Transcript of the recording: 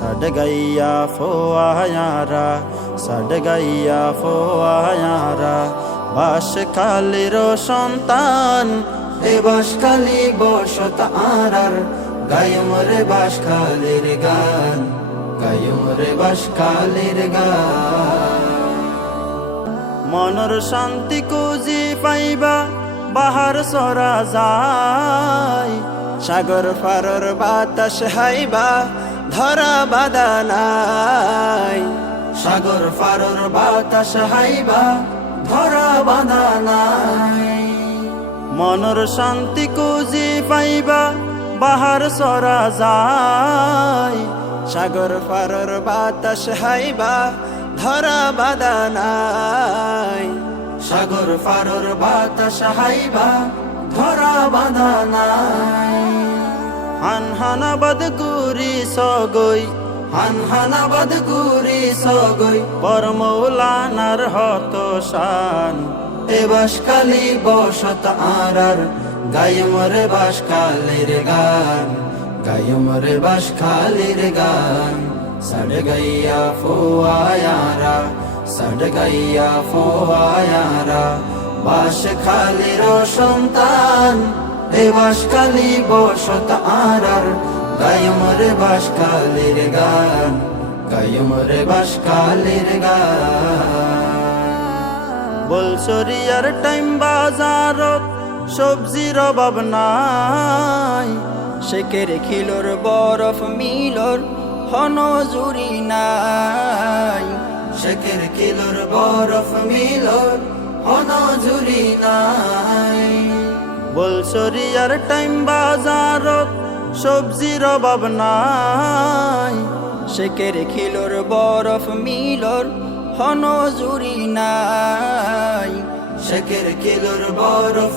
सड गैया फोआयारा सड गैया फोआयारा বাঁশখালীর সন্তান এ বাঁশখালী বসত আরার গায়ম রে বাঁশখালীর গান গায়ম রে বাঁশখালীর গান মনর শান্তি কুজি পাইবা বাহার সরা যায় সাগর পারর বাতাস হাইবা ধরা বাধা নাই সাগর পারর বাতাস হাইবা ধরা বাধা নাই মনর শান্তি কুজি পাইবা বাহার সরা যায় সাগর পারর বাতাস হাইবা ধরা বাধা নাই সাগর পারর বাতাস হাইবা ধরা বাধা নাই হানহানাবাদ গুরি সগৈ হানহানাবাদ গুরি সগৈ পরমৌলানার হত শান এ বাঁশখালী বসত আরার গায়ম রে বাঁশখালীর গান গায়ম রে বাঁশখালীর গান सड गैया फोआयारा सड गैया फोआयारा বাঁশখালীর সন্তান এ বাঁশখালী বসত আরার গায়ম রে বাঁশখালীর গান গায়ম রে বাঁশখালীর গান বলছরিয়ার টাইম বাজারত সবজির অভাব নাই শেকের খিলোর বরফ মিলর হনজুরি নাই শেকের কিলোর বরফ মিলর হনজুরি নাই বলছরিয়ার টাইম বাজারত সবজির অভাব নাই শেকের কিলোর বরফ মিলর হনজুরি নাই শেকের কিলোর বরফ